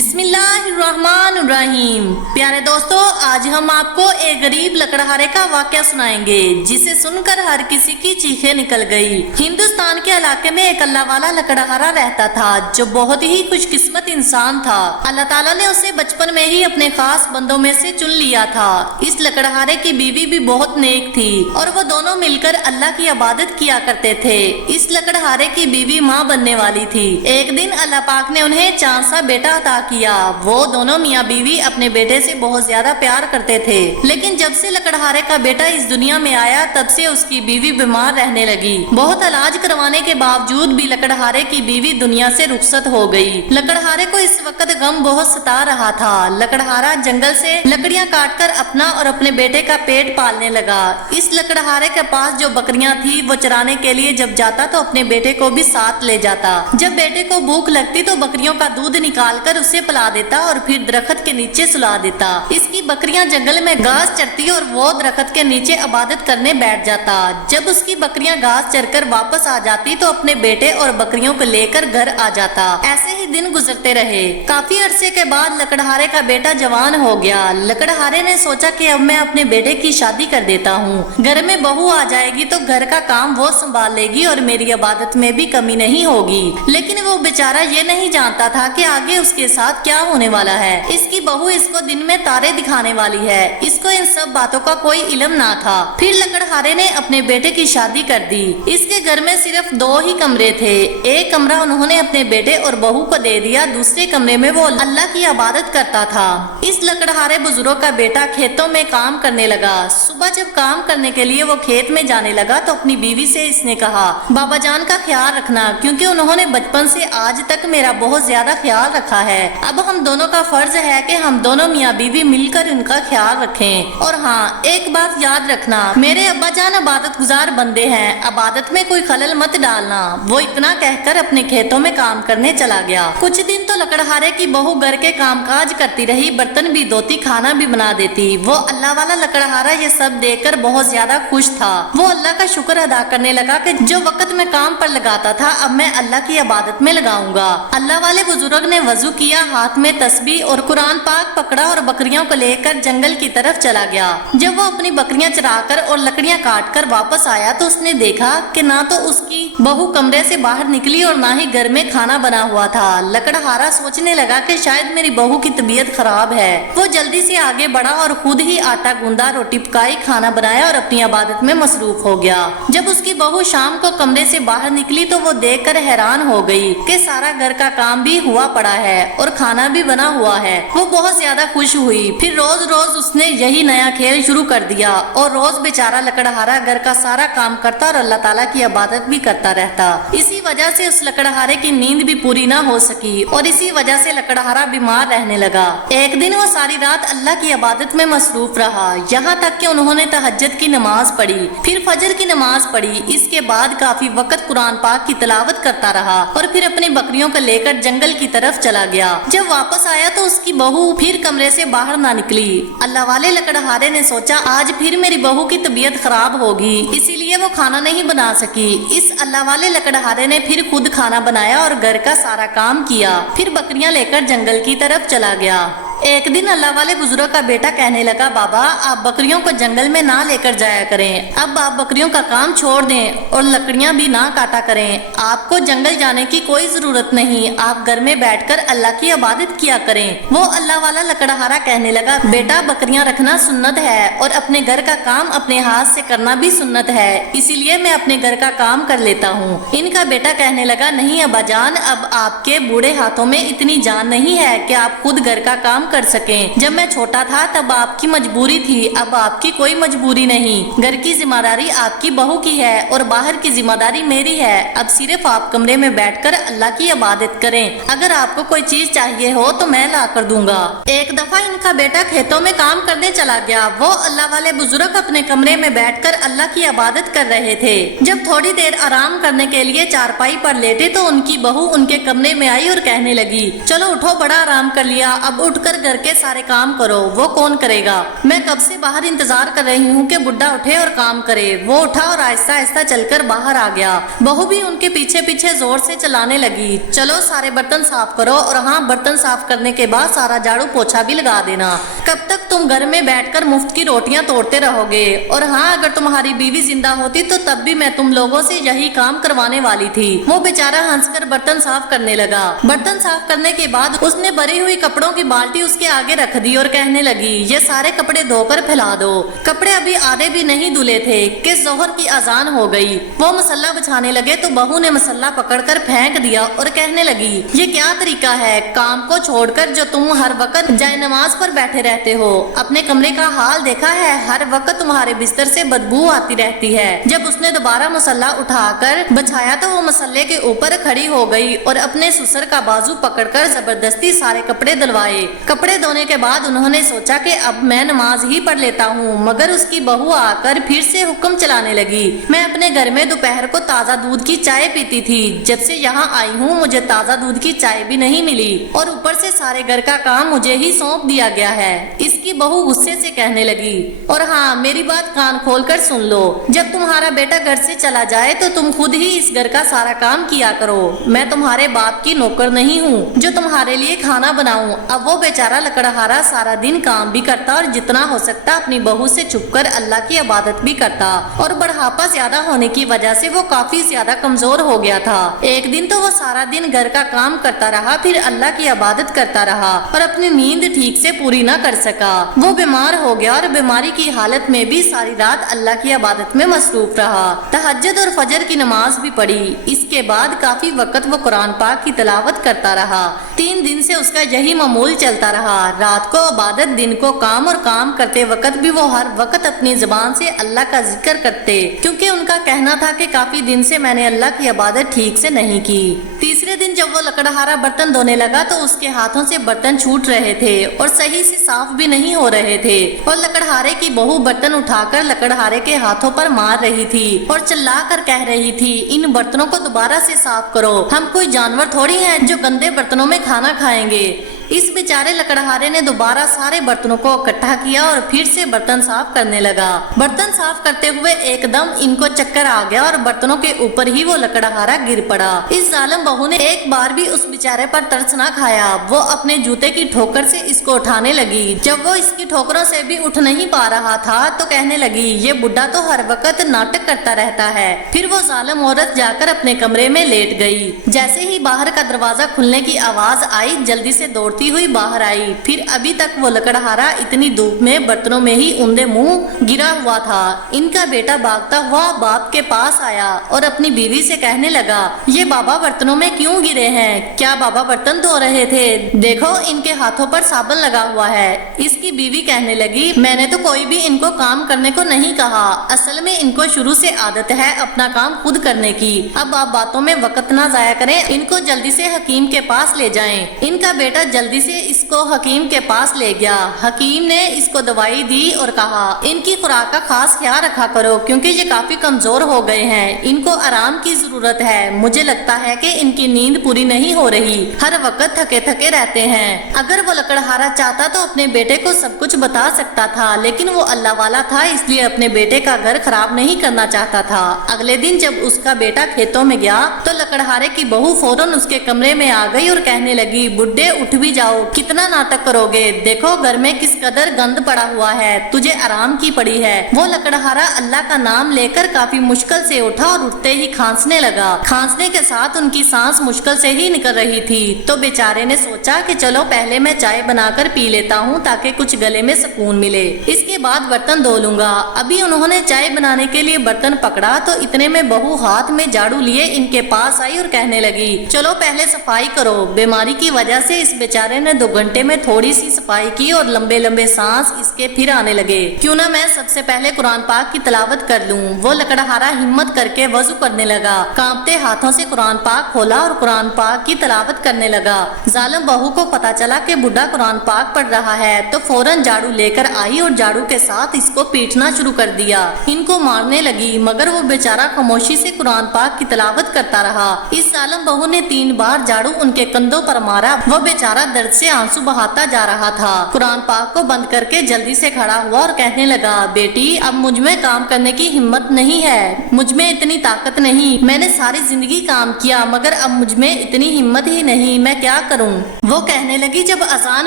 बिस्मिल्लाहिर्रहमानिर्रहीम। प्यारे दोस्तों, आज हम आपको एक गरीब लकड़हारे का वाकया सुनाएंगे जिसे सुनकर हर किसी की चीखें निकल गई। हिंदुस्तान के इलाके में एक अल्लाह वाला लकड़हारा रहता था जो बहुत ही खुशकिस्मत इंसान था। अल्लाह ताला ने उसे बचपन में ही अपने खास बंदों में से चुन लिया था। इस लकड़हारे की बीवी भी बहुत नेक थी और वो दोनों मिलकर अल्लाह की इबादत किया करते थे। इस लकड़हारे की बीवी माँ बनने वाली थी। एक दिन अल्लाह पाक ने उन्हें चांद सा बेटा अता किया। वो दोनों मियाँ बीवी अपने बेटे से बहुत ज्यादा प्यार करते थे, लेकिन जब से लकड़हारे का बेटा इस दुनिया में आया तब से उसकी बीवी बीमार रहने लगी। बहुत इलाज करवाने के बावजूद भी लकड़हारे की बीवी दुनिया से रुखसत हो गई। लकड़हारे को इस वक्त गम बहुत सता रहा था। लकड़हारा जंगल से लकड़ियाँ काटकर अपना और अपने बेटे का पेट पालने लगा। इस लकड़हारे के पास जो बकरियाँ थी वो चराने के लिए जब जाता तो अपने बेटे को भी साथ ले जाता। जब बेटे को भूख लगती तो बकरियों का दूध निकालकर उसे पिला देता और फिर दरख्त के नीचे सुला देता। इसकी बकरियां जंगल में घास चरती और वो दरख्त के नीचे इबादत करने बैठ जाता। जब उसकी बकरियां घास चरकर वापस आ जाती तो अपने बेटे और बकरियों को लेकर घर आ जाता। ऐसे ही दिन गुजरते रहे। काफी अरसे के बाद लकड़हारे का बेटा जवान हो गया। लकड़हारे ने सोचा कि अब मैं अपने बेटे की शादी कर देता हूँ। घर में बहू आ जाएगी तो घर का काम वो संभाल लेगी और मेरी इबादत में भी कमी नहीं होगी। लेकिन वो बेचारा ये नहीं जानता था कि आगे उसके साथ क्या होने वाला है। इसकी बहू इसको दिन में तारे दिखाने वाली है। इसको इन सब बातों का कोई इल्म ना था। फिर लकड़हारे ने अपने बेटे की शादी कर दी। इसके घर में सिर्फ 2 ही कमरे थे। एक कमरा उन्होंने अपने बेटे और बहू को दे दिया, दूसरे कमरे में वो अल्लाह की इबादत करता था। इस लकड़हारे बुजुर्ग का बेटा खेतों में काम करने लगा। सुबह जब काम करने के लिए वो खेत में जाने लगा तो अपनी बीवी से इसने कहा, बाबा जान का ख्याल रखना, क्योंकि उन्होंने बचपन से आज तक मेरा बहुत ज्यादा ख्याल रखा है। अब हम दोनों का फर्ज है कि हम दोनों मियाँ बीवी मिलकर इनका ख्याल रखें। और हाँ, एक बात याद रखना, मेरे अब्बा जान इबादत गुजार बंदे हैं, इबादत में कोई खलल मत डालना। वो इतना कहकर अपने खेतों में काम करने चला गया। कुछ दिन तो लकड़हारे की बहू घर के कामकाज करती रही, बर्तन भी धोती, खाना भी बना देती। वो अल्लाह वाला लकड़हारा ये सब देखकर बहुत ज्यादा खुश था। वो अल्लाह का शुक्र अदा करने लगा कि जो वक्त में काम पर लगाता था अब मैं अल्लाह की इबादत में लगाऊंगा। अल्लाह वाले बुजुर्ग ने वजू किया, हाथ में तस्बीह और कुरान पाक पकड़ा और बकरियों को लेकर जंगल की तरफ चला गया। जब वो अपनी बकरियां चराकर और लकड़ियां काटकर वापस आया तो उसने देखा कि ना तो उसकी बहू कमरे से बाहर निकली और ना ही घर में खाना बना हुआ था। लकड़हारा सोचने लगा कि शायद मेरी बहू की तबीयत खराब है। वो जल्दी से आगे बढ़ा और खुद ही आटा गूंदा, रोटी पकाई, खाना बनाया और अपनी इबादत में मसरूफ हो गया। जब उसकी बहू शाम को कमरे से बाहर निकली तो वो देखकर हैरान हो गई कि सारा घर का काम भी हुआ पड़ा है और खाना भी बना हुआ है। वो बहुत ज्यादा खुश हुई। फिर रोज रोज उसने यही नया खेल शुरू कर दिया और रोज बेचारा लकड़हारा घर का सारा काम करता और अल्लाह ताला की इबादत भी करता रहता। इसी वजह से उस लकड़हारे की नींद भी पूरी ना हो सकी और इसी वजह से लकड़हारा बीमार रहने लगा। एक दिन वो सारी रात अल्लाह की इबादत में मसरूफ रहा, यहाँ तक कि उन्होंने तहज्जुद की नमाज पढ़ी, फिर फजर की नमाज पढ़ी। इसके बाद काफी वक्त कुरान पाक की तिलावत करता रहा और फिर अपनी बकरियों को लेकर जंगल की तरफ चला गया। जब वापस आया तो उसकी बहू फिर कमरे से बाहर ना निकली। अल्लाह वाले लकड़हारे ने सोचा आज फिर मेरी बहू की तबीयत खराब होगी, इसीलिए वो खाना नहीं बना सकी। इस अल्लाह वाले लकड़हारे ने फिर खुद खाना बनाया और घर का सारा काम किया, फिर बकरियां लेकर जंगल की तरफ चला गया। एक दिन अल्लाह वाले बुजुर्ग का बेटा कहने लगा, बाबा आप बकरियों को जंगल में ना लेकर जाया करें। अब आप बकरियों का काम छोड़ दें और लकड़ियां भी ना काटा करें। आपको जंगल जाने की कोई जरूरत नहीं, आप घर में बैठकर अल्लाह की इबादत किया करें। वो अल्लाह वाला लकड़हारा कहने लगा, बेटा बकरियां रखना सुन्नत है और अपने घर का काम अपने हाथ से करना भी सुन्नत है, इसीलिए मैं अपने घर का काम कर लेता हूँ। इनका बेटा कहने लगा, नहीं अब्बा जान, अब आपके बूढ़े हाथों में इतनी जान नहीं है कि आप खुद घर का काम कर सकें। जब मैं छोटा था तब आपकी मजबूरी थी, अब आपकी कोई मजबूरी नहीं। घर की जिम्मेदारी आपकी बहू की है और बाहर की जिम्मेदारी मेरी है। अब सिर्फ आप कमरे में बैठकर अल्लाह की इबादत करें। अगर आपको कोई चीज चाहिए हो तो मैं ला कर दूंगा। एक दफा इनका बेटा खेतों में काम करने चला गया। वो अल्लाह वाले बुजुर्ग अपने कमरे में बैठकर अल्लाह की इबादत कर रहे थे। जब थोड़ी देर आराम करने के लिए चारपाई पर लेटे तो उनकी बहू उनके कमरे में आई और कहने लगी, चलो उठो, बड़ा आराम कर लिया, अब उठकर घर के सारे काम करो, वो कौन करेगा? मैं कब से बाहर इंतजार कर रही हूँ कि बुड्ढा उठे और काम करे। वो उठा और आहिस्ता आहिस्ता चलकर बाहर आ गया। बहू भी उनके पीछे पीछे जोर से चलाने लगी, चलो सारे बर्तन साफ करो, और हाँ, बर्तन साफ करने के बाद सारा झाड़ू पोछा भी लगा देना। कब तक तुम घर में बैठकर मुफ्त की रोटियां तोड़ते रहोगे? और हाँ, अगर तुम्हारी बीवी जिंदा होती तो तब भी मैं तुम लोगों से यही काम करवाने वाली थी। वो बेचारा हंसकर बर्तन साफ करने लगा। बर्तन साफ करने के बाद उसने भरी हुई कपड़ों की बाल्टी उसके आगे रख दी और कहने लगी, ये सारे कपड़े धोकर फैला दो। कपड़े अभी आधे भी नहीं धुले थे कि जोहर की अजान हो गई। वो मसल्ला बिछाने लगे तो बहू ने मसल्ला पकड़कर फेंक दिया और कहने लगी, ये क्या तरीका है काम को छोड़कर जो तुम हर वक्त जाए नमाज पर बैठे रहते हो? अपने कमरे का हाल देखा है? हर वक्त तुम्हारे बिस्तर से बदबू आती रहती है। जब उसने दोबारा मसल्ला उठाकर बिछाया तो वो मसल्ले के ऊपर खड़ी हो गई और अपने ससुर का बाजू पकड़कर जबरदस्ती सारे कपड़े धुलवाए। कपड़े धोने के बाद उन्होंने सोचा कि अब मैं नमाज ही पढ़ लेता हूँ, मगर उसकी बहू आकर फिर से हुक्म चलाने लगी। मैं अपने घर में दोपहर को ताज़ा दूध की चाय पीती थी, जब से यहाँ आई हूँ मुझे ताज़ा दूध की चाय भी नहीं मिली, और ऊपर से सारे घर का काम मुझे ही सौंप दिया गया है। इसकी बहू गुस्से से कहने लगी, और हाँ, मेरी बात कान खोलकर सुन लो, जब तुम्हारा बेटा घर से चला जाए तो तुम खुद ही इस घर का सारा काम किया करो। मैं तुम्हारे बाप की नौकर नहीं हूँ जो तुम्हारे लिए खाना बनाऊं। अब वो बेचारा लकड़हारा सारा दिन काम भी करता और जितना हो सकता अपनी बहू से छुपकर अल्लाह की इबादत भी करता, और बढ़ापा ज्यादा होने की वजह से वो काफी ज्यादा कमजोर हो गया था। एक दिन तो वो सारा दिन घर का काम करता रहा, फिर अल्लाह की इबादत करता रहा और अपनी नींद ठीक से पूरी न कर सका। वो बीमार हो गया और बीमारी की हालत में भी सारी रात अल्लाह की इबादत में मसरूफ रहा। तहज्जुद और फजर की नमाज भी पढ़ी। इसके बाद काफी वक्त वो कुरान पाक की तिलावत करता रहा। 3 दिन से उसका यही मामूल चलता रहा। रात को इबादत, दिन को काम, और काम करते वक्त भी वो हर वक्त अपनी जुबान से अल्लाह का जिक्र करते, क्योंकि उनका कहना था कि काफी दिन से मैंने अल्लाह की इबादत ठीक से नहीं की। तीसरे दिन जब वो लकड़हारा बर्तन धोने लगा तो उसके हाथों से बर्तन छूट रहे थे और सही से साफ भी नहीं हो रहे थे, और लकड़हारे की बहू बर्तन उठाकर लकड़हारे के हाथों पर मार रही थी और चिल्ला कर कह रही थी, इन बर्तनों को दोबारा से साफ करो, हम कोई जानवर थोड़ी हैं जो गंदे बर्तनों में खाना खाएंगे। इस बेचारे लकड़हारे ने दोबारा सारे बर्तनों को इकट्ठा किया और फिर से बर्तन साफ करने लगा। बर्तन साफ करते हुए एकदम इनको चक्कर आ गया और बर्तनों के ऊपर ही वो लकड़हारा गिर पड़ा। इस जालिम बहू ने एक बार भी उस बेचारे पर तरस ना खाया। वो अपने जूते की ठोकर से इसको उठाने लगी। जब वो इसकी ठोकरों से भी उठ नहीं पा रहा था तो कहने लगी, ये बुढ़ा तो हर वक्त नाटक करता रहता है। फिर वो जालिम औरत जाकर अपने कमरे में लेट गई। जैसे ही बाहर का दरवाजा खुलने की आवाज आई, जल्दी से दौड़ती हुई बाहर आई। फिर अभी तक वो लकड़हारा इतनी धूप में बर्तनों में ही ऊंधे मुंह गिरा हुआ था। इनका बेटा भागता हुआ बाप के पास आया और अपनी बीवी से कहने लगा, ये बाबा बर्तनों में क्यों गिरे हैं? क्या बाबा बर्तन धो रहे थे? देखो इनके हाथों पर साबुन लगा हुआ है। इसकी बीवी कहने लगी, मैंने तो कोई भी इनको काम करने को नहीं कहा, असल में इनको शुरू से आदत है अपना काम खुद करने की। अब आप बातों में वक्त ना जाया करें, इनको जल्दी से हकीम के पास ले जाएं। इनका बेटा जल्दी से इसको हकीम के पास ले गया। हकीम ने इसको दवाई दी और कहा, इनकी खुराक का खास ख्याल रखा करो क्योंकि ये काफी कमजोर हो गए हैं, इनको आराम की जरूरत है। मुझे लगता है कि इनकी नींद पूरी नहीं हो रही, हर वक्त थके थके रहते हैं। अगर वो लकड़हारा चाहता तो अपने बेटे को सब कुछ बता सकता था, लेकिन वो अल्लाह वाला था, इसलिए अपने बेटे का घर खराब नहीं करना चाहता था। अगले दिन जब उसका बेटा खेतों में गया तो लकड़हारे की बहू फौरन उसके कमरे में आ गई और कहने लगी, बुड्ढे उठ भी जाओ, कितना नाटक करोगे? देखो घर में किस कदर गंद पड़ा हुआ है, तुझे आराम की पड़ी है। वो लकड़हारा अल्लाह का नाम लेकर काफी मुश्किल से उठा और उठते ही खांसने लगा। खांसने के साथ उनकी सांस मुश्किल से ही निकल रही थी। तो बेचारे ने सोचा कि चलो पहले मैं चाय बनाकर पी लेता हूँ ताकि कुछ गले में सुकून मिले, इसके बाद बर्तन धो लूंगा। अभी उन्होंने चाय बनाने के लिए बर्तन पकड़ा तो इतने में बहू हाथ में झाड़ू लिए इनके पास आई और कहने लगी, चलो पहले सफाई करो। बीमारी की वजह से इस बेचारे ने 2 घंटे में थोड़ी सी सफाई की और लंबे लंबे सांस इसके फिर आने लगे। क्यों ना मैं सबसे पहले कुरान पाक की तिलावत कर लूं। वो लकड़हारा हिम्मत करके वजू करने लगा, कांपते हाथों से कुरान पाक खोला और कुरान पाक की तिलावत करने लगा। जालिम बहू को पता चला कि बुढ़ा कुरान पाक पढ़ रहा है तो फौरन झाड़ू लेकर आई और झाड़ू के साथ इसको पीटना शुरू कर दिया। इनको मारने लगी, मगर वो बेचारा खामोशी से कुरान पाक की तिलावत करता रहा। इस जालिम बहू ने 3 बार झाड़ू उनके कंधों पर मारा। वो बेचारा درد سے آنسو بہاتا جا رہا تھا۔ قرآن پاک کو بند کر کے جلدی سے کھڑا ہوا اور کہنے لگا، بیٹی اب مجھ میں کام کرنے کی ہمت نہیں ہے، مجھ میں اتنی طاقت نہیں، میں نے ساری زندگی کام کیا مگر اب مجھ میں اتنی ہمت ہی نہیں، میں کیا کروں؟ وہ کہنے لگی، جب اذان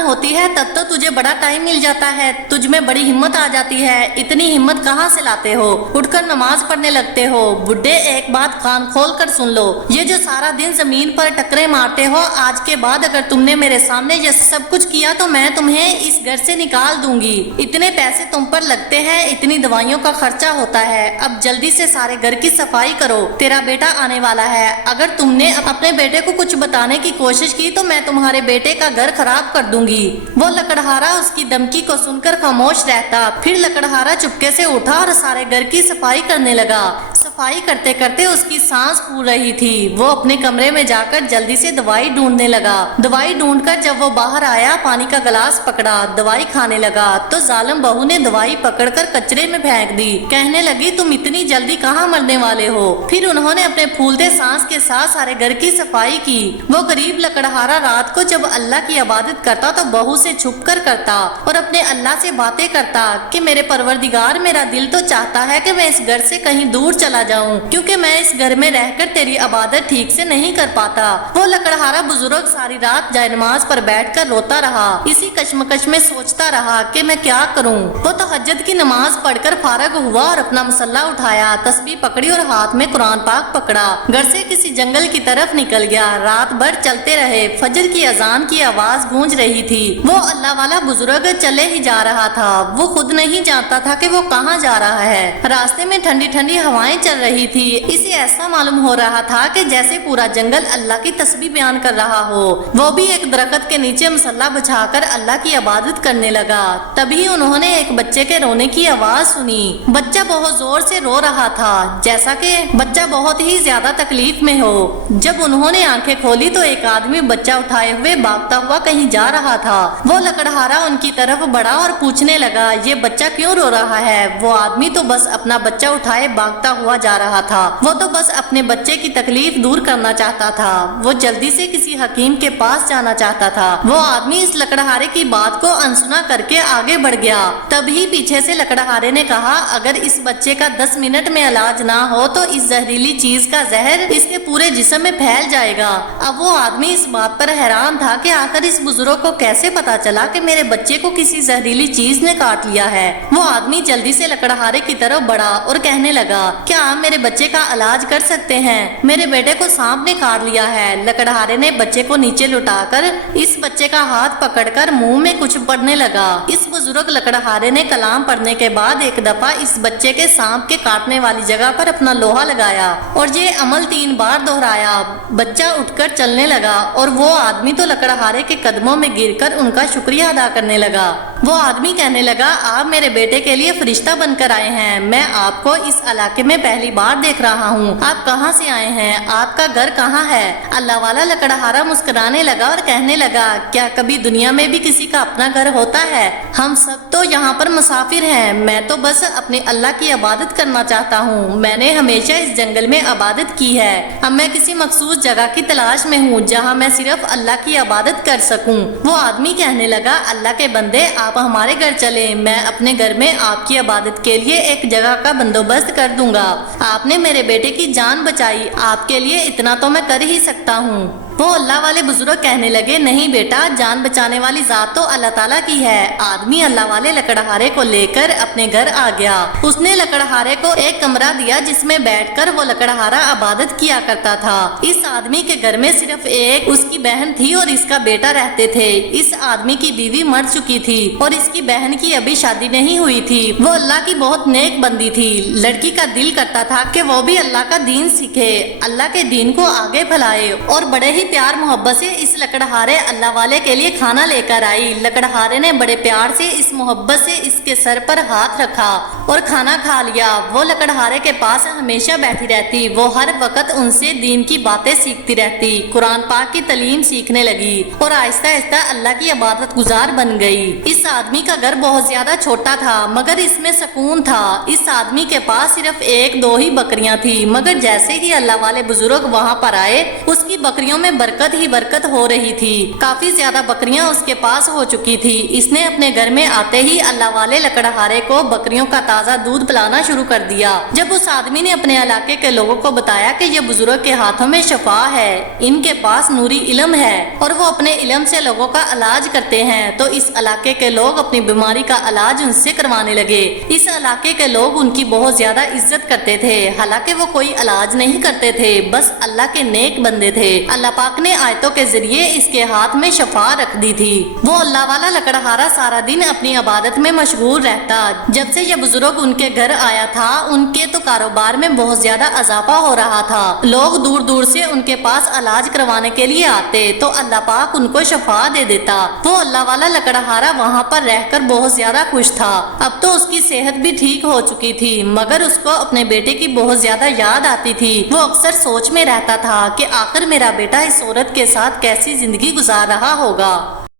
ہوتی ہے تب تو تجھے بڑا ٹائم مل جاتا ہے، تجھ میں بڑی ہمت آ جاتی ہے، اتنی ہمت کہاں سے لاتے ہو؟ اٹھ کر نماز پڑھنے لگتے ہو۔ بڈھے ایک بات کان کھول کر سن لو، یہ جو سارا دن زمین پر ٹکرے مارتے ہو، آج کے بعد اگر تم نے میرے سامنے یہ سب کچھ کیا تو میں تمہیں اس گھر سے نکال دوں گی۔ اتنے پیسے تم پر لگتے ہیں، اتنی دوائیوں کا خرچہ ہوتا ہے، اب جلدی سے سارے گھر کی صفائی کرو، تیرا بیٹا آنے والا ہے، اگر تم نے اپنے بیٹے کو کچھ بتانے کی کوشش کی تو میں تمہارے بیٹے کا گھر خراب کر دوں گی۔ وہ لکڑہارا اس کی دھمکی کو سن کر خاموش رہتا، پھر لکڑہارا چپکے سے اٹھا اور سارے گھر کی صفائی کرنے لگا۔ صفائی کرتے کرتے اس کی سانس پھول رہی تھی، وہ اپنے کمرے میں جا کر جلدی سے دوائی ڈھونڈنے لگا۔ دوائی ڈھونڈ کر جب وہ باہر آیا، پانی کا گلاس پکڑا، دوائی کھانے لگا تو ظالم بہو نے دوائی پکڑ کر کچرے میں پھینک دی۔ کہنے لگی، تم اتنی جلدی کہاں مرنے والے ہو؟ پھر انہوں نے اپنے پھولتے سانس کے ساتھ سارے گھر کی صفائی کی۔ وہ غریب لکڑہارا رات کو جب اللہ کی عبادت کرتا تو بہو سے چھپ کر کرتا اور اپنے اللہ سے باتیں کرتا کہ میرے پروردگار، میرا دل تو چاہتا ہے کہ میں اس گھر سے کہیں دور چلا جاؤں، کیونکہ میں اس گھر میں رہ کر تیری عبادت ٹھیک سے نہیں کر پاتا۔ وہ لکڑہارا بزرگ ساری رات جائے نماز پر بیٹھ کر روتا رہا، اسی کشمکش میں سوچتا رہا کہ میں کیا کروں۔ وہ تہجد کی نماز پڑھ کر فارغ ہوا اور اپنا مسلح اٹھایا، تسبیح پکڑی اور ہاتھ میں قرآن پاک پکڑا، گھر سے کسی جنگل کی طرف نکل گیا۔ رات بھر چلتے رہے، فجر کی اذان کی آواز گونج رہی تھی۔ وہ اللہ والا بزرگ چلے ہی جا رہا تھا، وہ خود نہیں جانتا تھا کہ وہ کہاں جا رہا ہے۔ راستے میں ٹھنڈی ٹھنڈی ہوائیں چل رہی تھی، اسے ایسا معلوم ہو رہا تھا کہ جیسے پورا جنگل اللہ کی تسبیح بیان کر رہا ہو۔ وہ بھی ایک درخت کے نیچے مسلح بچھا کر اللہ کی عبادت کرنے لگا۔ تبھی انہوں نے ایک بچے کے رونے کی آواز سنی۔ بچہ بہت زور سے رو رہا تھا، جیسا کہ بچہ بہت ہی زیادہ تکلیف میں ہو۔ جب انہوں نے آنکھیں کھولی تو ایک آدمی بچہ اٹھائے ہوئے بھاگتا ہوا کہیں جا رہا تھا۔ وہ لکڑہارا ان کی طرف بڑھا اور پوچھنے لگا، یہ بچہ کیوں رو رہا ہے؟ وہ آدمی تو بس اپنا بچہ اٹھائے بھاگتا ہوا جا رہا تھا، وہ تو بس اپنے بچے کی تکلیف دور کرنا چاہتا تھا، وہ جلدی سے کسی حکیم کے پاس جانا چاہتا تھا۔ وہ آدمی اس لکڑہارے کی بات کو انسنا کر کے آگے بڑھ گیا۔ تبھی پیچھے سے لکڑہارے نے کہا، اگر اس بچے کا 10 منٹ میں علاج نہ ہو تو اس زہریلی چیز کا زہر اس کے پورے جسم میں پھیل جائے گا۔ اب وہ آدمی اس بات پر حیران تھا کہ آخر اس بزرگ کو کیسے پتا چلا کہ میرے بچے کو کسی زہریلی چیز نے کاٹ لیا ہے۔ وہ آدمی جلدی سے لکڑہارے کی طرف بڑھا اور کہنے لگا، کیا آپ میرے بچے کا علاج کر سکتے ہیں؟ میرے بیٹے کو سانپ نے کاٹ لیا ہے۔ لکڑہارے نے بچے کو نیچے لٹا کر اس بچے کا ہاتھ پکڑ کر منہ میں کچھ پڑھنے لگا۔ اس بزرگ لکڑہارے نے کلام پڑھنے کے بعد ایک دفعہ اس بچے کے سانپ کے کاٹنے والی جگہ پر اپنا لوہا لگایا اور یہ عمل 3 بار دہرایا۔ بچہ اٹھ کر چلنے لگا اور وہ آدمی تو لکڑہارے کے قدموں میں گر کر ان کا شکریہ ادا کرنے لگا۔ وہ آدمی کہنے لگا، آپ میرے بیٹے کے لیے فرشتہ بن کر آئے ہیں، میں آپ کو اس علاقے میں پہلی بار دیکھ رہا ہوں، آپ کہاں سے آئے ہیں؟ آپ کا گھر کہاں ہے؟ اللہ والا لکڑہارا مسکرانے لگا اور کہنے لگا، کیا کبھی دنیا میں بھی کسی کا اپنا گھر ہوتا ہے؟ ہم سب تو یہاں پر مسافر ہیں، میں تو بس اپنے اللہ کی عبادت کرنا چاہتا ہوں، میں نے ہمیشہ اس جنگل میں عبادت کی ہے، اب میں کسی مخصوص جگہ کی تلاش میں ہوں جہاں میں صرف اللہ کی عبادت کر سکوں۔ وہ آدمی کہنے لگا، اللہ کے بندے، آپ ہمارے گھر چلیں، میں اپنے گھر میں آپ کی عبادت کے لیے ایک جگہ کا بندوبست کر دوں گا، آپ نے میرے بیٹے کی جان بچائی، آپ کے لیے اتنا تو میں کر ہی سکتا ہوں۔ وہ اللہ والے بزرگ کہنے لگے، نہیں بیٹا، جان بچانے والی ذات تو اللہ تعالیٰ کی ہے۔ آدمی اللہ والے لکڑہارے کو لے کر اپنے گھر آ گیا۔ اس نے لکڑہارے کو ایک کمرہ دیا جس میں بیٹھ کر وہ لکڑہارا عبادت کیا کرتا تھا۔ اس آدمی کے گھر میں صرف ایک اس کی بہن تھی اور اس کا بیٹا رہتے تھے۔ اس آدمی کی بیوی مر چکی تھی اور اس کی بہن کی ابھی شادی نہیں ہوئی تھی۔ وہ اللہ کی بہت نیک بندی تھی۔ لڑکی کا دل کرتا تھا کہ وہ بھی اللہ کا دین سیکھے، اللہ کے دین کو آگے پھیلائے، اور بڑے ہی پیار محبت سے اس لکڑہارے اللہ والے کے لیے کھانا لے کر آئی۔ لکڑہارے نے بڑے پیار سے اس محبت سے اس کے سر پر ہاتھ رکھا اور کھانا کھا لیا۔ وہ لکڑہارے کے پاس ہمیشہ بیٹھی رہتی، وہ ہر وقت ان سے دین کی باتیں سیکھتی رہتی، قرآن پاک کی تعلیم سیکھنے لگی اور آہستہ آہستہ اللہ کی عبادت گزار بن گئی۔ اس آدمی کا گھر بہت زیادہ چھوٹا تھا مگر اس میں سکون تھا۔ اس آدمی کے پاس صرف 1-2 ہی بکریاں تھی، مگر جیسے ہی اللہ والے بزرگ وہاں پر آئے، اس کی بکریوں میں बरकत ही बरकत हो रही थी। काफी ज्यादा बकरियां उसके पास हो चुकी थी। इसने अपने घर में आते ही अल्लाह वाले लकड़हारे को बकरियों का ताज़ा दूध पिलाना शुरू कर दिया। जब उस आदमी ने अपने इलाके के लोगों को बताया कि ये बुजुर्ग के हाथों में शफा है, इनके पास नूरी इल्म है और वो अपने इल्म से लोगों का इलाज करते हैं, तो इस इलाके के लोग अपनी बीमारी का इलाज उनसे करवाने लगे। इस इलाके के लोग उनकी बहुत ज्यादा इज्जत करते थे। हालांकि वो कोई इलाज नहीं करते थे, बस अल्लाह के नेक बंदे थे। अल्लाह पाक ने आयतों के जरिए इसके हाथ में शफा रख दी थी। वो अल्लाह वाला लकड़हारा सारा दिन अपनी इबादत में मशगूल रहता। जब से ये बुजुर्ग उनके घर आया था, उनके तो कारोबार में बहुत ज्यादा इजाफा हो रहा था। लोग दूर दूर से उनके पास इलाज करवाने के लिए आते, तो अल्लाह पाक उनको शफा दे देता। वो अल्लाह वाला लकड़हारा वहाँ पर रहकर बहुत ज्यादा खुश था। अब तो उसकी सेहत भी ठीक हो चुकी थी, मगर उसको अपने बेटे की बहुत ज्यादा याद आती थी। वो अक्सर सोच में रहता था कि आखिर मेरा बेटा इस औरत के साथ कैसी जिंदगी गुजार रहा होगा।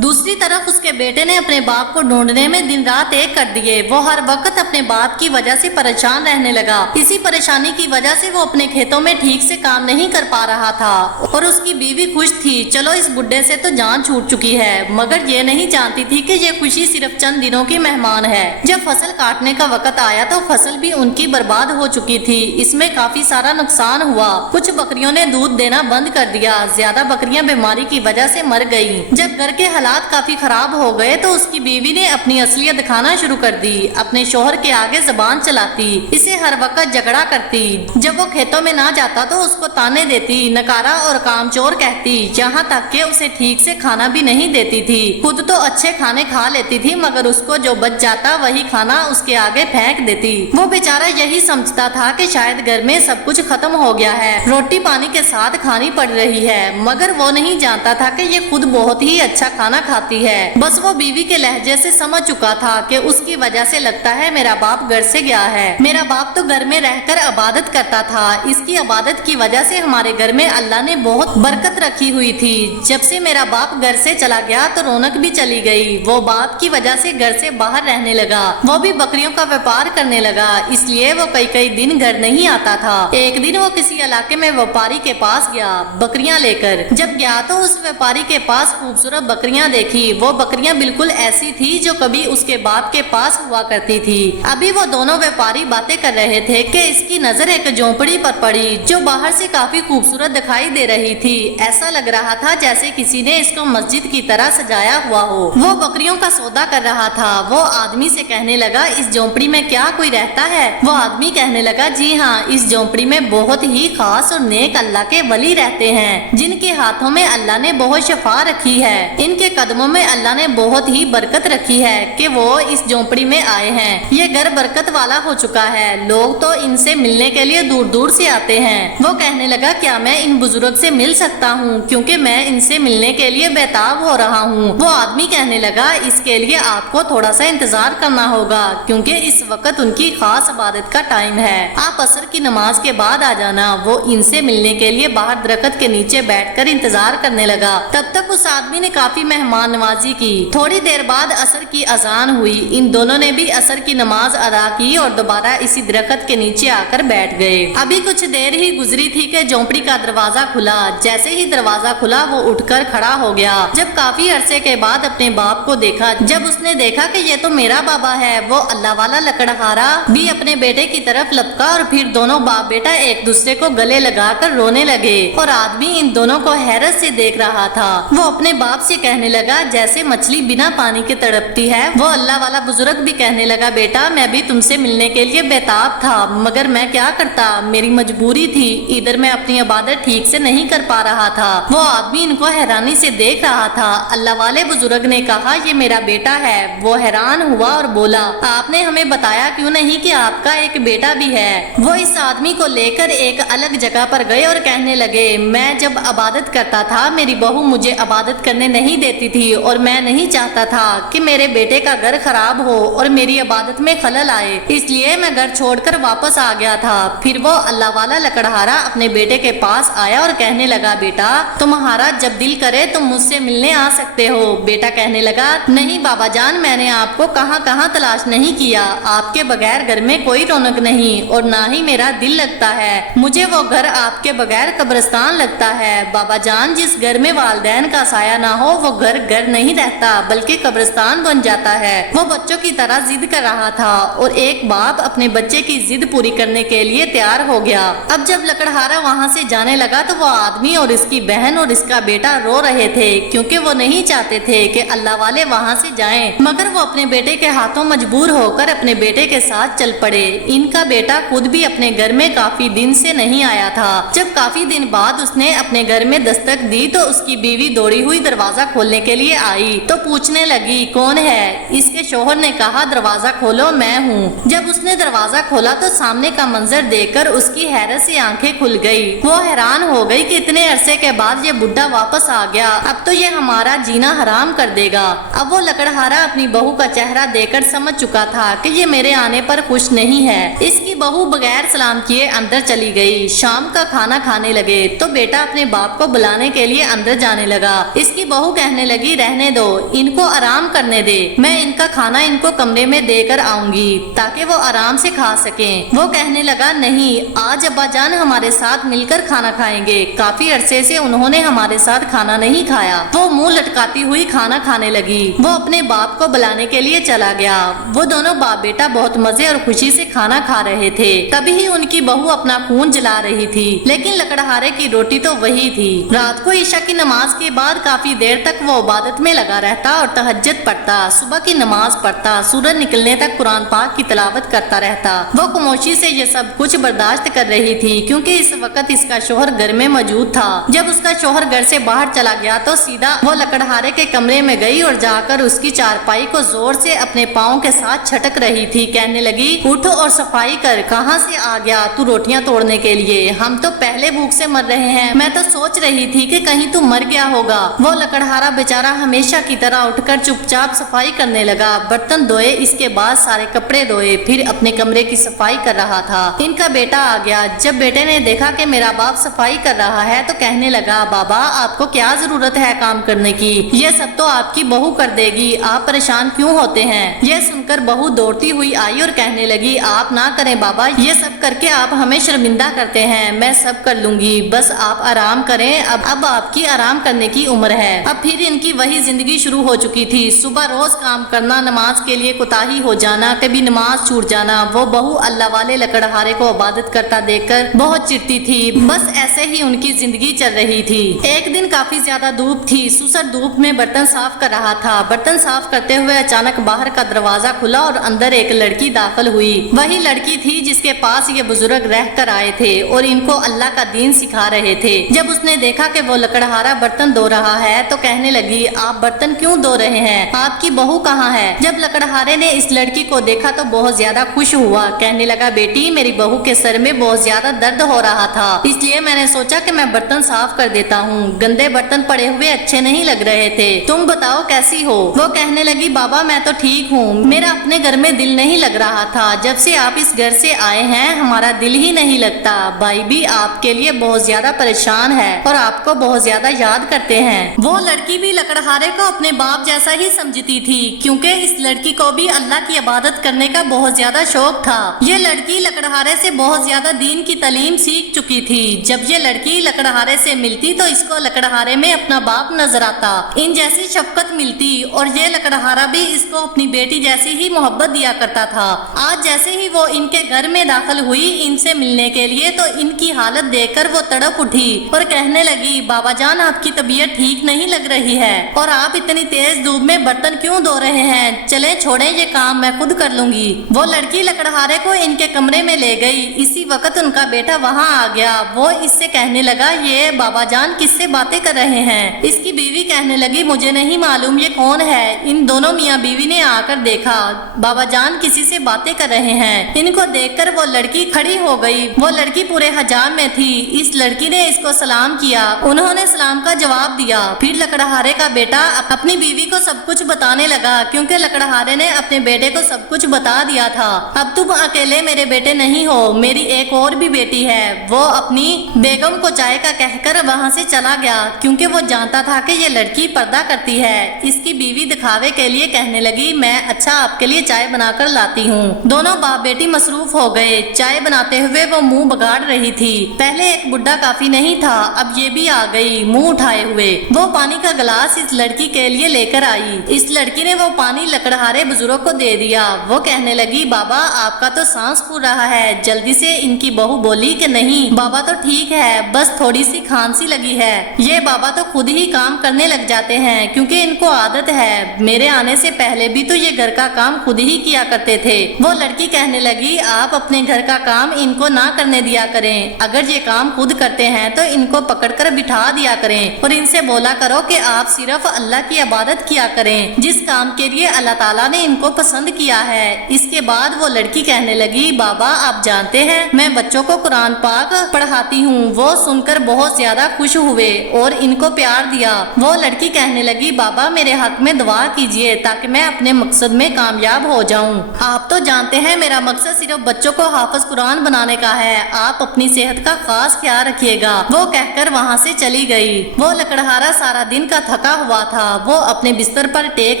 दूसरी तरफ उसके बेटे ने अपने बाप को ढूंढने में दिन रात एक कर दिए। वो हर वक्त अपने बाप की वजह से परेशान रहने लगा। इसी परेशानी की वजह से वो अपने खेतों में ठीक से काम नहीं कर पा रहा था और उसकी बीवी खुश थी। चलो इस बुढ़े से तो जान छूट चुकी है, मगर ये नहीं जानती थी कि ये खुशी सिर्फ चंद दिनों की मेहमान है। जब फसल काटने का वक्त आया तो फसल भी उनकी बर्बाद हो चुकी थी। इसमें काफी सारा नुकसान हुआ। कुछ बकरियों ने दूध देना बंद कर दिया। ज्यादा बकरियां बीमारी की वजह से मर गयी। जब घर के हालात काफी खराब हो गए तो उसकी बीवी ने अपनी असलियत दिखाना शुरू कर दी। अपने शोहर के आगे जबान चलाती, इसे हर वक्त झगड़ा करती। जब वो खेतों में ना जाता तो उसको ताने देती, नकारा और कामचोर कहती, यहाँ तक कि उसे ठीक से खाना भी नहीं देती थी। खुद तो अच्छे खाने खा लेती थी, मगर उसको जो बच जाता वही खाना उसके आगे फेंक देती। वो बेचारा यही समझता था कि शायद घर में सब कुछ खत्म हो गया है, रोटी पानी के साथ खानी पड़ रही है, मगर वो नहीं जानता था कि ये खुद बहुत ही अच्छा खाना खाती है। बस वो बीवी के लहजे से समझ चुका था कि उसकी वजह से लगता है मेरा बाप घर से गया है। मेरा बाप तो घर में रहकर इबादत करता था। इसकी इबादत की वजह से हमारे घर में अल्लाह ने बहुत बरकत रखी हुई थी। जब से मेरा बाप घर से चला गया तो रौनक भी चली गई। वो बाप की वजह से घर से बाहर रहने लगा। वो भी बकरियों का व्यापार करने लगा, इसलिए वो कई कई दिन घर नहीं आता था। एक दिन वो किसी इलाके में व्यापारी के पास गया बकरियां लेकर। जब गया तो उस व्यापारी के पास खूबसूरत बकरियां देखी। वो बकरियां बिल्कुल ऐसी थी जो कभी उसके बाप के पास हुआ करती थी। अभी वो दोनों व्यापारी बातें कर रहे थे कि इसकी नजर एक झोंपड़ी पर पड़ी जो बाहर से काफी खूबसूरत दिखाई दे रही थी। ऐसा लग रहा था जैसे किसी ने इसको मस्जिद की तरह सजाया हुआ हो। वो बकरियों का सौदा कर रहा था। वो आदमी से कहने लगा, इस झोंपड़ी में क्या कोई रहता है? वो आदमी कहने लगा, जी हाँ, इस झोंपड़ी में बहुत ही खास और नेक अल्लाह के वली रहते हैं, जिनके हाथों में अल्लाह ने बहुत शफा रखी है। इनके कदमों में अल्लाह ने बहुत ही बरकत रखी है कि वो इस झोंपड़ी में आए हैं। ये घर बरकत वाला हो चुका है। लोग तो इनसे मिलने के लिए दूर दूर से आते हैं। वो कहने लगा, क्या मैं इन बुजुर्ग से मिल सकता हूँ, क्योंकि मैं इनसे मिलने के लिए बेताब हो रहा हूँ। वो आदमी कहने लगा, इसके लिए आपको थोड़ा सा इंतजार करना होगा, क्योंकि इस वक्त उनकी खास इबादत का टाइम है। आप असर की नमाज के बाद आ जाना। वो इनसे मिलने के लिए बाहर दरख्त के नीचे बैठकर इंतजार करने लगा। तब तक उस आदमी ने काफी मेहमान नवाजी की। थोड़ी देर बाद असर की अजान हुई। इन दोनों ने भी असर की नमाज अदा की और दोबारा इसी दरख्त के नीचे आकर बैठ गए। अभी कुछ देर ही गुजरी थी कि झोंपड़ी का दरवाजा खुला। जैसे ही दरवाजा खुला वो उठकर खड़ा हो गया। जब काफी अरसे के बाद अपने बाप को देखा, जब उसने देखा कि ये तो मेरा बाबा है, वो अल्लाह वाला लकड़हारा भी अपने बेटे की तरफ लपका और फिर दोनों बाप बेटा एक दूसरे को गले लगाकर रोने लगे और आदमी इन दोनों को हैरत से देख रहा था। वो अपने बाप से कहने लगा, जैसे मछली बिना पानी के तड़पती है। वो अल्लाह वाला बुजुर्ग भी कहने लगा, बेटा मैं भी तुमसे मिलने के लिए बेताब था, मगर मैं क्या करता, मेरी मजबूरी थी। इधर मैं अपनी इबादत ठीक से नहीं कर पा रहा था। वो आदमी इनको हैरानी से देख रहा था। अल्लाह वाले बुजुर्ग ने कहा, ये मेरा बेटा है। वो हैरान हुआ और बोला, आपने हमें बताया क्यों नहीं कि आपका एक बेटा भी है। वो इस आदमी को लेकर एक अलग जगह पर गए और कहने लगे, मैं जब इबादत करता था मेरी बहू मुझे इबादत करने नहीं देती بیٹی تھی اور میں نہیں چاہتا تھا کہ میرے بیٹے کا گھر خراب ہو اور میری عبادت میں خلل آئے، اس لیے میں گھر چھوڑ کر واپس آ گیا تھا۔ پھر وہ اللہ والا لکڑہارا اپنے بیٹے کے پاس آیا اور کہنے لگا، بیٹا تمہارا جب دل کرے تم مجھ سے ملنے آ سکتے ہو۔ بیٹا کہنے لگا، نہیں بابا جان، میں نے آپ کو کہاں کہاں تلاش نہیں کیا، آپ کے بغیر گھر میں کوئی رونق نہیں اور نہ ہی میرا دل لگتا ہے، مجھے وہ گھر آپ کے بغیر قبرستان لگتا ہے۔ بابا جان، جس گھر میں والدین کا سایہ نہ ہو وہ گھر گھر نہیں رہتا بلکہ قبرستان بن جاتا ہے۔ وہ بچوں کی طرح ضد کر رہا تھا اور ایک باپ اپنے بچے کی ضد پوری کرنے کے لیے تیار ہو گیا۔ اب جب لکڑہارا وہاں سے جانے لگا تو وہ آدمی اور اس کی بہن اور اس کا بیٹا رو رہے تھے، کیونکہ وہ نہیں چاہتے تھے کہ اللہ والے وہاں سے جائیں، مگر وہ اپنے بیٹے کے ہاتھوں مجبور ہو کر اپنے بیٹے کے ساتھ چل پڑے۔ ان کا بیٹا خود بھی اپنے گھر میں کافی دن سے نہیں آیا تھا۔ جب کافی دن بعد اس نے اپنے گھر میں دستک دی تو اس کی بیوی دوڑی ہوئی دروازہ کھولنے کے لیے آئی تو پوچھنے لگی، کون ہے؟ اس کے شوہر نے کہا، دروازہ کھولو، میں ہوں۔ جب اس نے دروازہ کھولا تو سامنے کا منظر دیکھ کر اس کی حیرت سے آنکھیں کھل گئی۔ وہ حیران ہو گئی کہ اتنے عرصے کے بعد یہ بڈھا واپس آ گیا، اب تو یہ ہمارا جینا حرام کر دے گا۔ اب وہ لکڑہارا اپنی بہو کا چہرہ دیکھ کر سمجھ چکا تھا کہ یہ میرے آنے پر خوش نہیں ہے۔ اس کی بہو بغیر سلام کیے اندر چلی گئی۔ شام کا کھانا کھانے لگے تو بیٹا اپنے باپ کو بلانے کے لیے اندر جانے لگا۔ اس کی بہو کہنے لگی، رہنے دو، ان کو آرام کرنے دے، میں ان کا کھانا ان کو کمرے میں دے کر آؤں گی تاکہ وہ آرام سے کھا سکیں۔ وہ کہنے لگا، نہیں، آج ابا جان ہمارے ساتھ مل کر کھانا کھائیں گے، کافی عرصے سے انہوں نے ہمارے ساتھ کھانا نہیں کھایا۔ وہ منہ لٹکاتی ہوئی کھانا کھانے لگی۔ وہ اپنے باپ کو بلانے کے لیے چلا گیا۔ وہ دونوں باپ بیٹا بہت مزے اور خوشی سے کھانا کھا رہے تھے، تبھی ہی ان کی بہو اپنا خون جلا رہی تھی، لیکن لکڑہارے کی روٹی تو وہی تھی۔ رات کو عشاء کی نماز کے بعد کافی دیر تک وہ عبادت میں لگا رہتا اور تہجد پڑھتا، صبح کی نماز پڑھتا، سورج نکلنے تک قرآن پاک کی تلاوت کرتا رہتا۔ وہ خاموشی سے یہ سب کچھ برداشت کر رہی تھی کیونکہ اس وقت اس کا شوہر گھر میں موجود تھا۔ جب اس کا شوہر گھر سے باہر چلا گیا تو سیدھا وہ لکڑہارے کے کمرے میں گئی اور جا کر اس کی چارپائی کو زور سے اپنے پاؤں کے ساتھ چھٹک رہی تھی۔ کہنے لگی، اٹھ اور صفائی کر، کہاں سے آ گیا تو روٹیاں توڑنے کے لیے؟ ہم تو پہلے بھوک سے مر رہے ہیں، میں تو سوچ رہی تھی کہ کہیں تو مر گیا ہوگا۔ وہ لکڑہارا بیچارہ ہمیشہ کی طرح اٹھ کر چپ چاپ صفائی کرنے لگا، برتن دھوئے، اس کے بعد سارے کپڑے دھوئے، پھر اپنے کمرے کی صفائی کر رہا تھا۔ ان کا بیٹا آ گیا۔ جب بیٹے نے دیکھا کہ میرا باپ صفائی کر رہا ہے تو کہنے لگا، بابا آپ کو کیا ضرورت ہے کام کرنے کی، یہ سب تو آپ کی بہو کر دے گی، آپ پریشان کیوں ہوتے ہیں؟ یہ سن کر بہو دوڑتی ہوئی آئی اور کہنے لگی، آپ نہ کریں بابا، یہ سب کر کے آپ ہمیں شرمندہ کرتے ہیں، میں سب کر لوں گی، بس آپ آرام کریں، اب آپ کی آرام کرنے کی عمر ہے۔ اب پھر ان کی وہی زندگی شروع ہو چکی تھی، صبح روز کام کرنا، نماز کے لیے کوتاہی ہو جانا، کبھی نماز چھوٹ جانا۔ وہ بہو اللہ والے لکڑہارے کو عبادت کرتا دیکھ کر بہت چڑتی تھی۔ بس ایسے ہی ان کی زندگی چل رہی تھی۔ ایک دن کافی زیادہ دھوپ تھی، سسر دھوپ میں برتن صاف کر رہا تھا۔ برتن صاف کرتے ہوئے اچانک باہر کا دروازہ کھلا اور اندر ایک لڑکی داخل ہوئی۔ وہی لڑکی تھی جس کے پاس یہ بزرگ رہ کر آئے تھے اور ان کو اللہ کا دین سکھا رہے تھے۔ جب اس نے دیکھا کہ وہ لکڑہارا برتن دھو رہا ہے تو کہنے لگی، آپ برتن کیوں دھو رہے ہیں؟ آپ کی بہو کہاں ہے؟ جب لکڑہارے نے اس لڑکی کو دیکھا تو بہت زیادہ خوش ہوا، کہنے لگا، بیٹی میری بہو کے سر میں بہت زیادہ درد ہو رہا تھا، اس لیے میں نے سوچا کہ میں برتن صاف کر دیتا ہوں، گندے برتن پڑے ہوئے اچھے نہیں لگ رہے تھے، تم بتاؤ کیسی ہو؟ وہ کہنے لگی، بابا میں تو ٹھیک ہوں، میرا اپنے گھر میں دل نہیں لگ رہا تھا، جب سے آپ اس گھر سے آئے ہیں ہمارا دل ہی نہیں لگتا، بھائی بھی آپ کے لیے بہت زیادہ پریشان ہے اور آپ کو بہت زیادہ یاد کرتے ہیں۔ وہ لڑکی بھی لکڑہارے کو اپنے باپ جیسا ہی سمجھتی تھی کیونکہ اس لڑکی کو بھی اللہ کی عبادت کرنے کا بہت زیادہ شوق تھا۔ یہ لڑکی لکڑہارے سے بہت زیادہ دین کی تعلیم سیکھ چکی تھی۔ جب یہ لڑکی لکڑہارے سے ملتی تو اس کو لکڑہارے میں اپنا باپ نظر آتا، ان جیسی شفقت ملتی اور یہ لکڑہارا بھی اس کو اپنی بیٹی جیسی ہی محبت دیا کرتا تھا۔ آج جیسے ہی وہ ان کے گھر میں داخل ہوئی ان سے ملنے کے لیے تو ان کی حالت دیکھ کر وہ تڑپ اٹھی اور کہنے لگی، بابا جان آپ کی طبیعت ٹھیک نہیں لگ رہی ہے اور آپ اتنی تیز دھوپ میں برتن کیوں دھو رہے ہیں؟ چلیں چھوڑیں یہ کام، میں خود کر لوں گی۔ وہ لڑکی لکڑہارے کو ان کے کمرے میں لے گئی۔ اسی وقت ان کا بیٹا وہاں آ گیا۔ وہ اس سے کہنے لگا، یہ بابا جان کس سے باتیں کر رہے ہیں؟ اس کی بیوی کہنے لگی، مجھے نہیں معلوم یہ کون ہے۔ ان دونوں میاں بیوی نے آ کر دیکھا بابا جان کسی سے باتیں کر رہے ہیں۔ ان کو دیکھ کر وہ لڑکی کھڑی ہو گئی۔ وہ لڑکی پورے حجاب میں تھی۔ اس لڑکی نے اس کو سلام کیا، انہوں نے سلام کا جواب دیا۔ پھر لکڑہارے लकड़हारे का बेटा अपनी बीवी को सब कुछ बताने लगा, क्योंकि लकड़हारे ने अपने बेटे को सब कुछ बता दिया था। अब तुम अकेले मेरे बेटे नहीं हो, मेरी एक और भी बेटी है। वो अपनी बेगम को चाय का कहकर वहाँ से चला गया, क्योंकि वो जानता था कि ये लड़की पर्दा करती है। इसकी बीवी दिखावे के लिए कहने लगी, मैं अच्छा आपके लिए चाय बनाकर लाती हूँ। दोनों बाप बेटी मसरूफ हो गए। चाय बनाते हुए वो मुंह बगाड़ रही थी। पहले एक बुड्ढा काफी नहीं था, अब ये भी आ गई मुंह उठाए हुए। वो पानी का गिलास इस लड़की के लिए लेकर आई। इस लड़की ने वो पानी लकड़हारे बुजुर्ग को दे दिया। वो कहने लगी, बाबा आपका तो सांस फूल रहा है। जल्दी से इनकी बहू बोली कि नहीं बाबा तो ठीक है, बस थोड़ी सी खांसी लगी है। ये बाबा तो खुद ही काम करने लग जाते हैं, क्योंकि इनको आदत है। मेरे आने से पहले भी तो ये घर का काम खुद ही किया करते थे। वो लड़की कहने लगी, आप अपने घर का काम इनको ना करने दिया करें। अगर ये काम खुद करते हैं तो इनको पकड़कर बिठा दिया करें और इनसे बोला करो कि आप सिर्फ अल्लाह की इबादत किया करें, जिस काम के लिए अल्लाह ताला ने इनको पसंद किया है। इसके बाद वो लड़की कहने लगी, बाबा आप जानते हैं मैं बच्चों को कुरान पाक पढ़ाती हूँ। वो सुनकर बहुत ज्यादा खुश हुए और इनको प्यार दिया। वो लड़की कहने लगी, बाबा मेरे हक में दुआ कीजिए ताकि मैं अपने मकसद में कामयाब हो जाऊँ। आप तो जानते हैं मेरा मकसद सिर्फ बच्चों को हाफिज कुरान बनाने का है। आप अपनी सेहत का खास ख्याल रखिएगा। वो कहकर वहाँ से चली गई। वो लकड़हारा सारा दिन का थका हुआ था। वो अपने बिस्तर पर टेक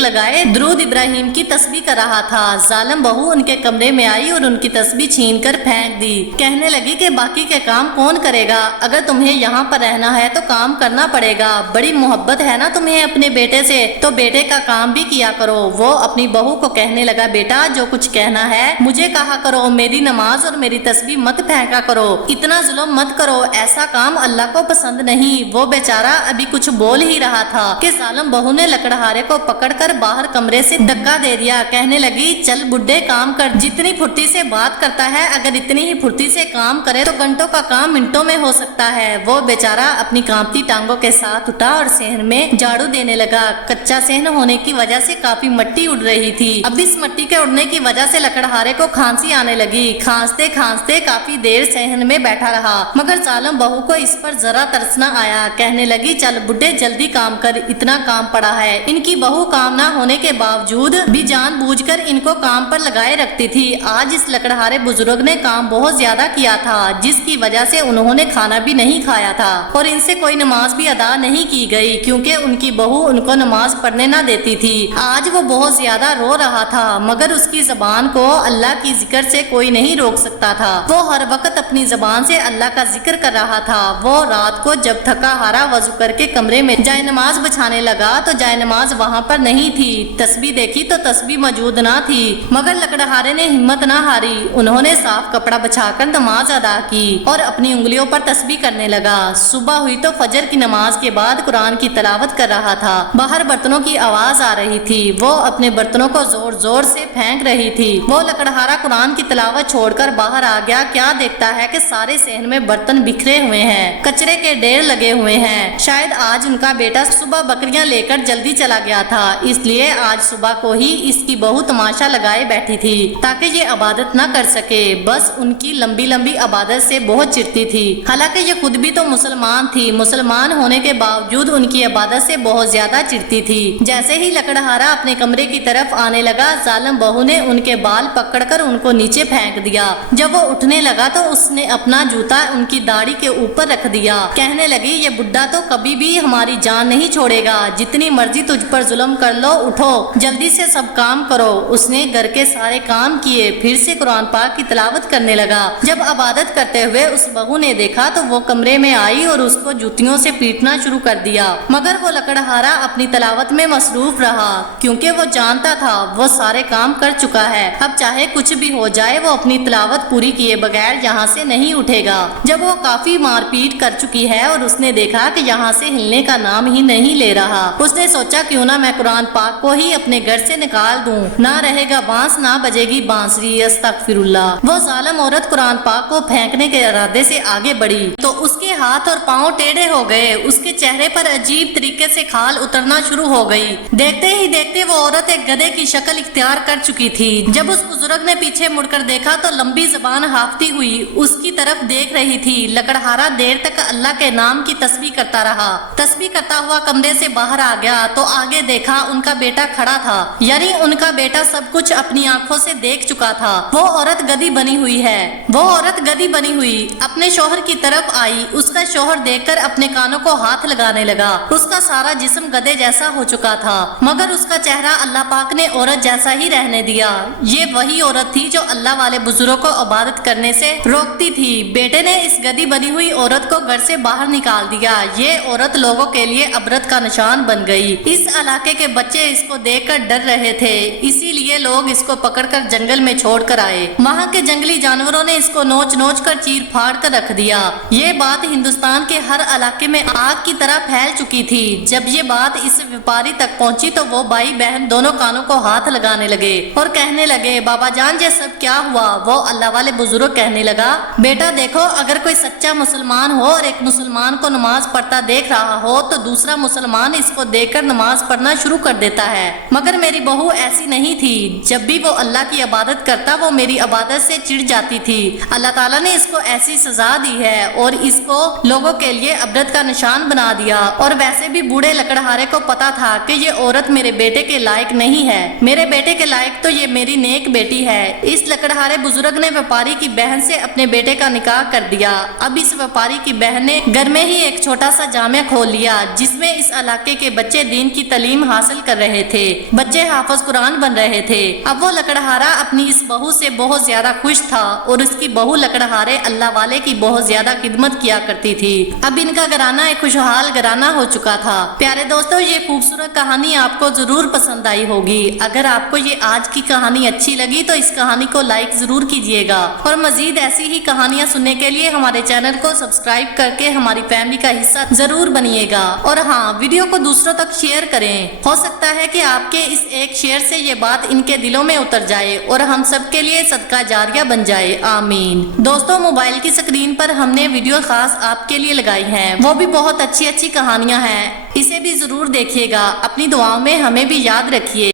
लगाए दुरूद इब्राहिम की तस्बीह कर रहा था। जालिम बहू उनके कमरे में आई और उनकी तस्बीह छीन कर फेंक दी। कहने लगी कि बाकी के काम कौन करेगा? अगर तुम्हें यहाँ पर रहना है तो काम करना पड़ेगा। बड़ी मोहब्बत है ना तुम्हें अपने बेटे से, तो बेटे का काम भी किया करो। वो अपनी बहू को कहने लगा, बेटा जो कुछ कहना है मुझे कहा करो, मेरी नमाज और मेरी तस्बीह मत फेंका करो, इतना जुल्म मत करो, ऐसा काम अल्लाह को पसंद नहीं। वो बेचारा अभी कुछ बोल ही रहा था कि जालिम बहू ने लकड़हारे को पकड़कर बाहर कमरे से धक्का दे दिया। कहने लगी, चल बुड्ढे काम कर, जितनी फुर्ती से बात करता है अगर इतनी ही फुर्ती से काम करे तो घंटों का काम मिनटों में हो सकता है। वो बेचारा अपनी कांपती टांगों के साथ उठा और सहन में झाड़ू देने लगा। कच्चा सहन होने की वजह से काफी मिट्टी उड़ रही थी। अब इस मिट्टी के उड़ने की वजह से लकड़हारे को खांसी आने लगी। खांसते खांसते काफी देर सहन में बैठा रहा, मगर जालिम बहू को इस पर जरा तरस न आया। कहने लगी, चल बुड्ढे जल्दी काम कर, इतना काम पड़ा है। इनकी बहू काम ना होने के बावजूद भी जानबूझकर इनको काम पर लगाए रखती थी। आज इस लकड़हारे बुजुर्ग ने काम बहुत ज्यादा किया था, जिसकी वजह से उन्होंने खाना भी नहीं खाया था और इनसे कोई नमाज भी अदा नहीं की गई, क्योंकि उनकी बहू उनको नमाज पढ़ने ना देती थी। आज वो बहुत ज्यादा रो रहा था, मगर उसकी जबान को अल्लाह की जिक्र से कोई नहीं रोक सकता था। वो हर वक्त अपनी जबान से अल्लाह का जिक्र कर रहा था। वो रात को जब थका हारा वजू करके कमरे में जाए नमाज बिछाने लगा तो जाए नमाज वहाँ पर नहीं थी। तस्बीह देखी तो तस्बीह मौजूद ना थी, मगर लकड़हारे ने हिम्मत ना हारी। उन्होंने साफ कपड़ा बिछाकर नमाज अदा की और अपनी उंगलियों पर तस्बीह करने लगा। सुबह हुई तो फजर की नमाज के बाद कुरान की तिलावत कर रहा था। बाहर बर्तनों की आवाज आ रही थी। वो अपने बर्तनों को जोर जोर से फेंक रही थी। वो लकड़हारा कुरान की तिलावत छोड़कर बाहर आ गया। क्या देखता है कि सारे सहन में बर्तन बिखरे हुए हैं, कचरे के ढेर लगे हुए हैं। शायद आज उनका बेटा सुबह बकरियां लेकर जल्दी चला गया था, इसलिए आज सुबह को ही इसकी बहू तमाशा लगाए बैठी थी ताकि ये इबादत न कर सके। बस उनकी लंबी लंबी इबादत से बहुत चिढ़ती थी। हालांकि ये खुद भी तो मुसलमान थी, मुसलमान होने के बावजूद उनकी इबादत से बहुत ज्यादा चिढ़ती थी। जैसे ही लकड़हारा अपने कमरे की तरफ आने लगा, जालिम बहू ने उनके बाल पकड़कर उनको नीचे फेंक दिया। जब वो उठने लगा तो उसने अपना जूता उनकी दाढ़ी के ऊपर रख दिया। कहने लगी, ये बुड्ढा तो कभी भी हमारी जान नहीं छोड़ेगा, जितनी मर्जी तुझ पर जुल्म कर लो, उठो जल्दी से सब काम करो। उसने घर के सारे काम किए, फिर से कुरान पाक की तिलावत करने लगा। जब इबादत करते हुए उस बहू ने देखा तो वो कमरे में आई और उसको जूतियों से पीटना शुरू कर दिया, मगर वो लकड़हारा अपनी तिलावत में मसरूफ रहा, क्योंकि वो जानता था वो सारे काम कर चुका है। अब चाहे कुछ भी हो जाए वो अपनी तिलावत पूरी किए बगैर यहाँ से नहीं उठेगा। जब वो काफी मारपीट कर चुकी है और उसने देखा कि यहाँ से हिलने का नाम ही नहीं ले रहा, उसने सोचा क्यों ना मैं कुरान पाक को ही अपने घर से निकाल दूं। ना रहेगा बांस ना बजेगी बांसुरी, अस्तगफिरुल्लाह। वो जालिम औरत कुरान पाक को फेंकने के इरादे से आगे बढ़ी तो उसके हाथ और पांव टेढ़े हो गए। उसके चेहरे पर अजीब तरीके से खाल उतरना शुरू हो गई। देखते ही देखते वो औरत एक गधे की शक्ल इख्तियार कर चुकी थी। जब उस बुजुर्ग ने पीछे मुड़कर देखा तो लंबी जबान हाफती हुई उसकी तरफ देख रही थी। लकड़हारा देर तक अल्लाह के नाम की तस्बीह करता रहा। तस्बीह करता हुआ कमरे से बाहर आ गया तो आगे देखा उनका बेटा खड़ा था, यानी उनका बेटा सब कुछ अपनी आंखों से देख चुका था। वो औरत गधी बनी हुई है। वो औरत गधी बनी हुई अपने शौहर की तरफ आई। उसका शौहर देखकर अपने कानों को हाथ लगाने लगा। उसका सारा जिस्म गधे जैसा हो चुका था, मगर उसका चेहरा अल्लाह पाक ने औरत जैसा ही रहने दिया। ये वही औरत थी जो अल्लाह वाले बुजुर्गों को इबादत करने से रोकती थी। बेटे ने इस गधी बनी हुई औरत को घर से बाहर निकाल दिया। ये औरत लोगों के लिए अबरत का निशान बन गई। इस इलाके के बच्चे इसको देखकर डर रहे थे, इसीलिए लोग इसको पकड़कर जंगल में छोड़कर आए। वहाँ के जंगली जानवरों ने इसको नोच नोच कर चीर फाड़ कर रख दिया। ये बात हिंदुस्तान के हर इलाके में आग की तरह फैल चुकी थी। जब ये बात इस व्यापारी तक पहुंची तो वो भाई बहन दोनों कानों को हाथ लगाने लगे और कहने लगे, बाबा जान ये सब क्या हुआ? वो अल्लाह वाले बुजुर्ग कहने लगा, बेटा देखो, अगर कोई सच्चा मुसलमान हो और एक मुसलमान को नमाज पढ़ता देख रहा हो तो दूसरा मुसलमान इसको देखकर नमाज पढ़ना शुरू कर देता है। मगर मेरी बहू ऐसी नहीं थी। जब भी वो अल्लाह की इबादत करता वो मेरी इबादत से चिढ़ जाती थी। अल्लाह ताला ने इसको ऐसी सजा दी है और इसको लोगों के लिए अबरत का निशान बना दिया। और वैसे भी बूढ़े लकड़हारे को पता था कि ये औरत मेरे बेटे के लायक नहीं है। मेरे बेटे के लायक तो ये मेरी नेक बेटी है। इस लकड़हारे बुजुर्ग ने व्यापारी की बहन से अपने बेटे का निकाह कर दिया। अब इस व्यापारी की बहन ने घर में ही एक छोटा सा जामिया खोल लिया जिसमें इस इलाके के बच्चे दीन की तालीम हासिल कर रहे थे। बच्चे हाफिज कुरान बन रहे थे। अब वो लकड़हारा अपनी इस बहू से बहुत ज्यादा खुश था और उसकी बहू लकड़हारे अल्लाह वाले की बहुत ज्यादा खिदमत किया करती थी। अब इनका घराना एक खुशहाल घराना हो चुका था। प्यारे दोस्तों, ये खूबसूरत कहानी आपको जरूर पसंद आई होगी। अगर आपको ये आज की कहानी अच्छी लगी तो इस कहानी को लाइक जरूर कीजिएगा और मजीद ऐसी ही कहानियाँ सुनने के लिए हमारे चैनल को सब्सक्राइब करके हमारी फैमिली का हिस्सा जरूर बनिएगा। और हाँ, वीडियो को दूसरों तक शेयर करें। हो सकता है कि आपके इस एक शेयर से ये बात इनके दिलों में उतर जाए और हम सब के लिए सदका जारिया बन जाए। आमीन। दोस्तों, मोबाइल की स्क्रीन पर हमने वीडियो खास आपके लिए लगाई है, वो भी बहुत अच्छी अच्छी कहानियाँ हैं। इसे भी जरूर देखिएगा। अपनी दुआओं में हमें भी याद रखिए।